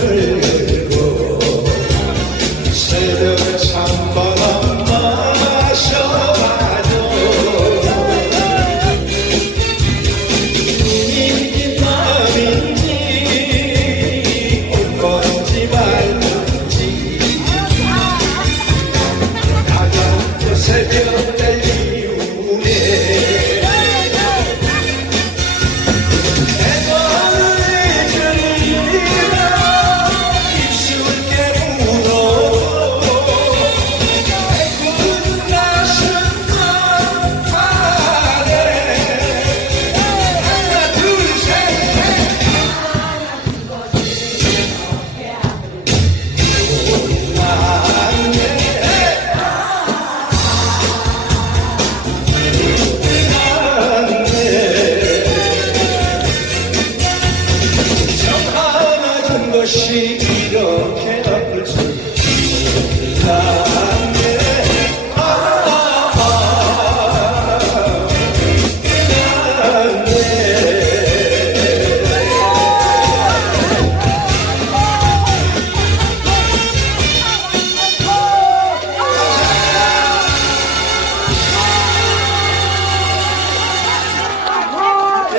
good.